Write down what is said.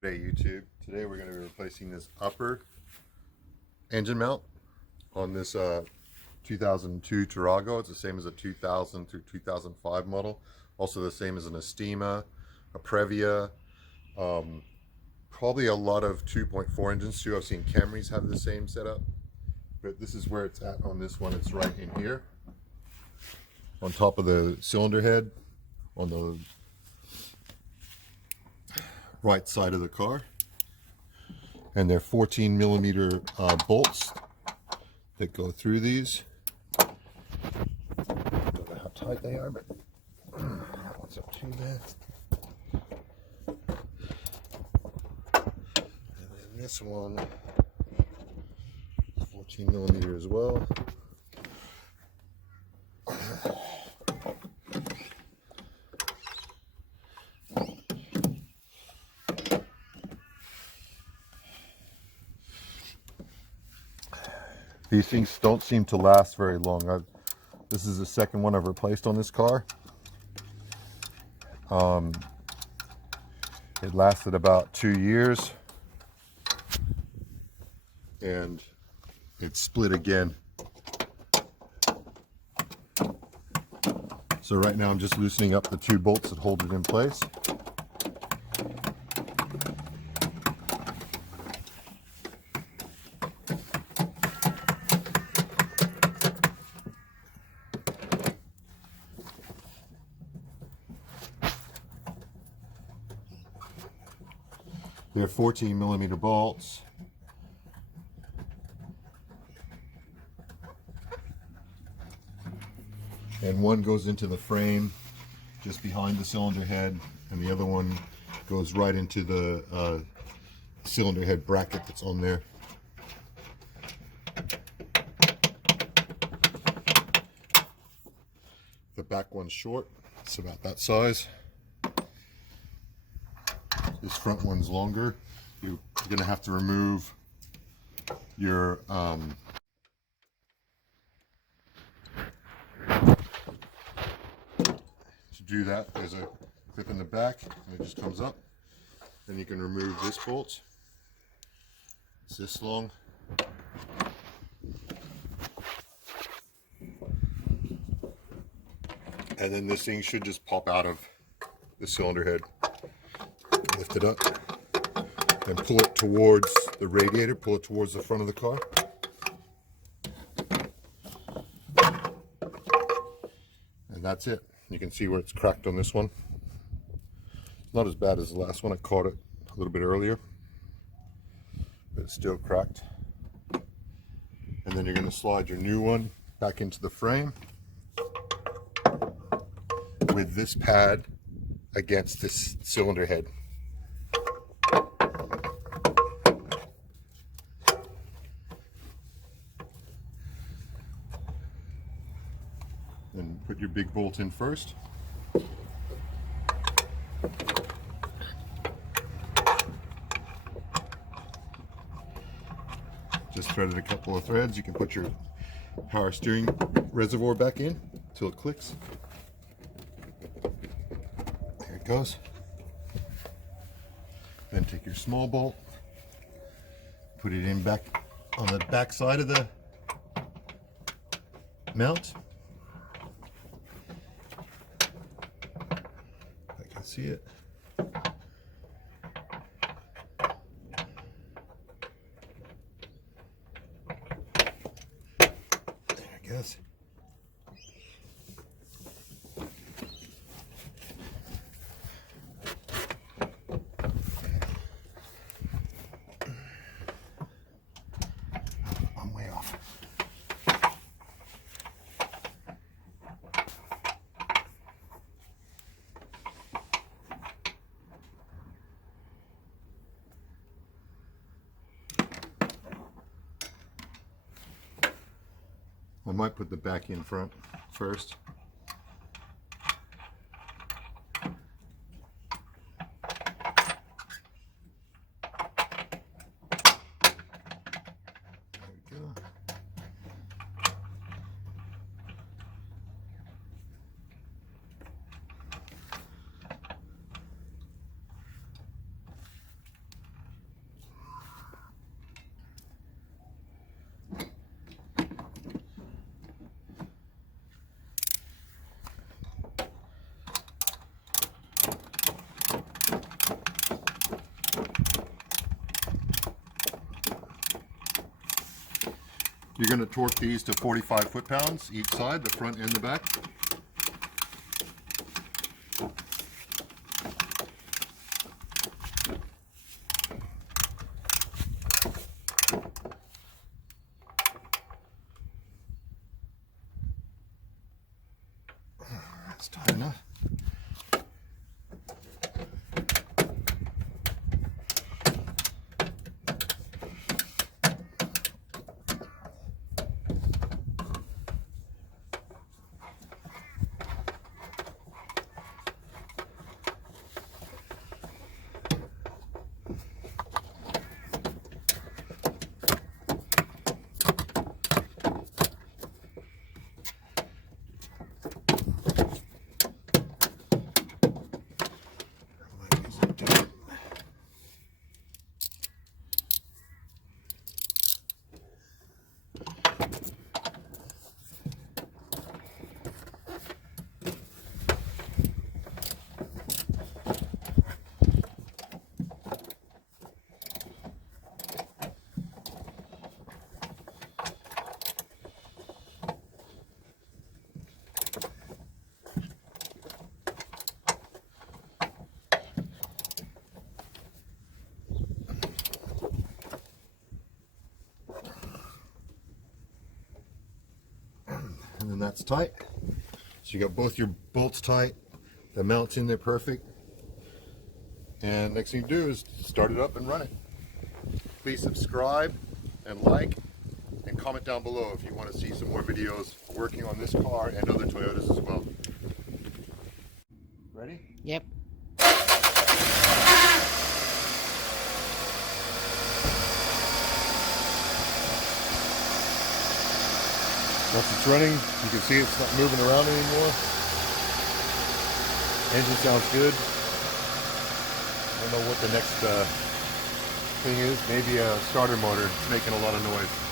Hey YouTube, today we're going to be replacing this upper engine mount on this 2002 Tarago. It's the same as a 2000 through 2005 model. Also the same as an Estima, a Previa, probably a lot of 2.4 engines too. I've seen Camrys have the same setup, but this is where it's at on this one. It's right in here on top of the cylinder head on the right side of the car, and they're 14 millimeter bolts that go through these. Don't know how tight they are, but that one's up too bad. And then this one, 14 millimeter as well. These things don't seem to last very long. This is the second one I've replaced on this car. It lasted about 2 years, and it split again. So right now I'm just loosening up the two bolts that hold it in place. They're 14 millimeter bolts. And one goes into the frame just behind the cylinder head, and the other one goes right into the cylinder head bracket that's on there. The back one's short, it's about that size. This front one's longer. You're going to have to remove your to do that, there's a clip in the back and it just comes up. Then you can remove this bolt. It's this long. And then this thing should just pop out of the cylinder head. Lift it up and pull it towards the radiator, pull it towards the front of the car. And that's it. You can see where it's cracked on this one. It's not as bad as the last one. I caught it a little bit earlier, but it's still cracked. And then you're going to slide your new one back into the frame with this pad against this cylinder head. And put your big bolt in first. Just threaded a couple of threads. You can put your power steering reservoir back in until it clicks. There it goes. Then take your small bolt, put it in back on the back side of the mount. I can see it. There it goes. I'm way off. I might put the back in front first. There we go. You're going to torque these to 45 foot-pounds each side, the front and the back. That's tight enough. And then that's tight. So you got both your bolts tight, the mount's in there perfect. And next thing you do is start it up and run it. Please subscribe and like and comment down below if you want to see some more videos working on this car and other Toyotas as well. Ready? Yep. Once it's running, you can see it's not moving around anymore. Engine sounds good. I don't know what the next thing is. Maybe a starter motor. It's making a lot of noise.